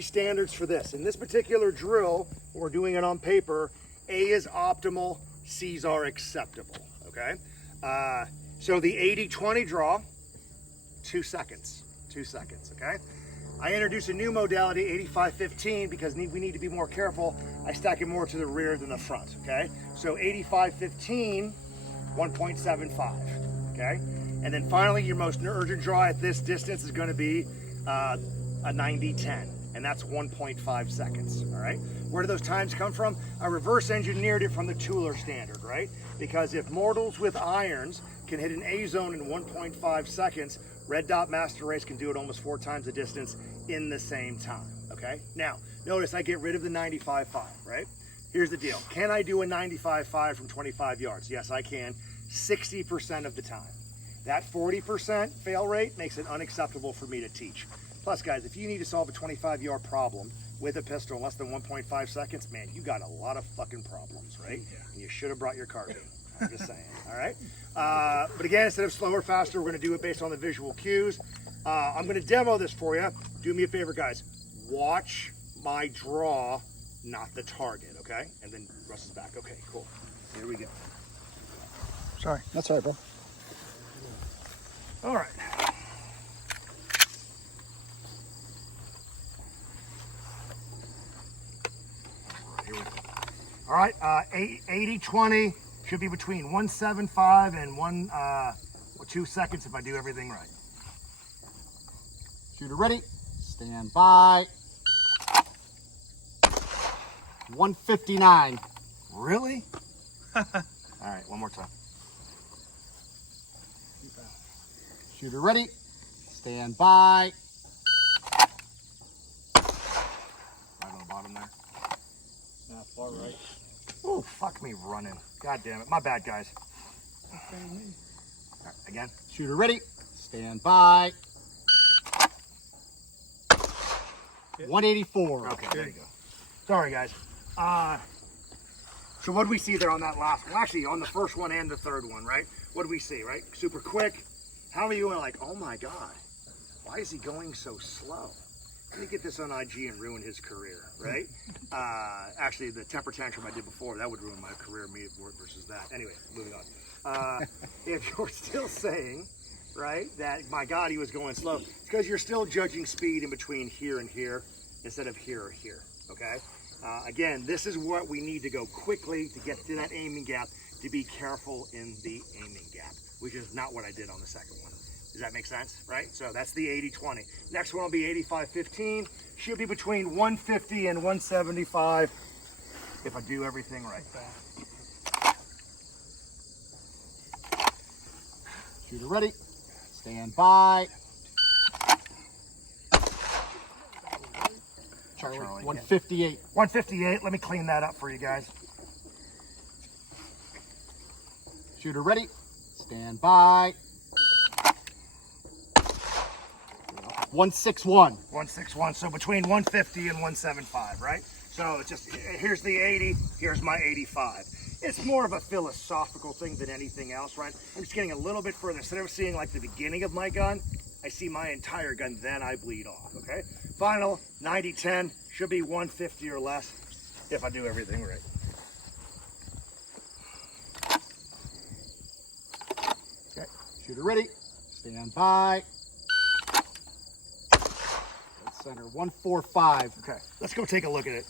Standards for this. In this particular drill, we're doing it on paper. A is optimal, C's are acceptable. Okay. So the 80-20 draw, 2 seconds. 2 seconds. Okay. I introduce a new modality, 85-15, because we need to be more careful. I stack it more to the rear than the front. Okay. So 85-15, 1.75. Okay. And then finally, your most urgent draw at this distance is going to be a 90-10. And that's 1.5 seconds, all right? Where do those times come from? I reverse engineered it from the Tooler standard, right? Because if mortals with irons can hit an A zone in 1.5 seconds, Red Dot Master Race can do it almost 4 times the distance in the same time, okay? Now, notice I get rid of the 95.5, right? Here's the deal. Can I do a 95.5 from 25 yards? Yes, I can, 60% of the time. That 40% fail rate makes it unacceptable for me to teach. Plus, guys, if you need to solve a 25-yard problem with a pistol in less than 1.5 seconds, man, you got a lot of fucking problems, right? And you should have brought your carbine. I'm just saying, all right? But again, instead of slower, faster, we're going to do it based on the visual cues. I'm going to demo this for you. Do me a favor, guys. Watch my draw, not the target, okay? And then Russ is back. Okay, cool. Here we go. Sorry. That's all right, bro. All right. All right, 80-20 should be between 175 and 2 seconds if I do everything right. Shooter ready. Stand by. 159. Really? All right, one more time. Shooter ready. Stand by. Right on the bottom there. Far right. Oh, fuck me running. God damn it. My bad, guys. All right, again. Shooter ready. Stand by. 184. Okay, there you go. Sorry, guys. So what do we see there on that last one? Actually, on the first one and the third one, right? What do we see, right? Super quick. How many of you are like, oh my God, why is he going so slow? Let me get this on IG and ruin his career, right? Actually, the temper tantrum I did before, that would ruin my career, me versus that. Anyway, moving on. If you're still saying, right, that, my God, he was going slow, it's because you're still judging speed in between here and here instead of here or here, okay? Again, this is what we need to go quickly to get to that aiming gap, to be careful in the aiming gap, which is not what I did on the second one. Does that make sense, right? So that's the 80-20. Next one will be 85-15. Should be between 150 and 175 if I do everything right. Shooter ready. Stand by. Charlie, 158. 158. Let me clean that up for you guys. Shooter ready. Stand by. 161. 161. So between 150 and 175, right? So it's just, here's the 80, here's my 85. It's more of a philosophical thing than anything else, right? I'm just getting a little bit further. Instead of seeing like the beginning of my gun, I see my entire gun, then I bleed off, okay? Final 90-10 should be 150 or less if I do everything right. Okay, shooter ready. Stand by. Dead center, 145. Okay, let's go take a look at it.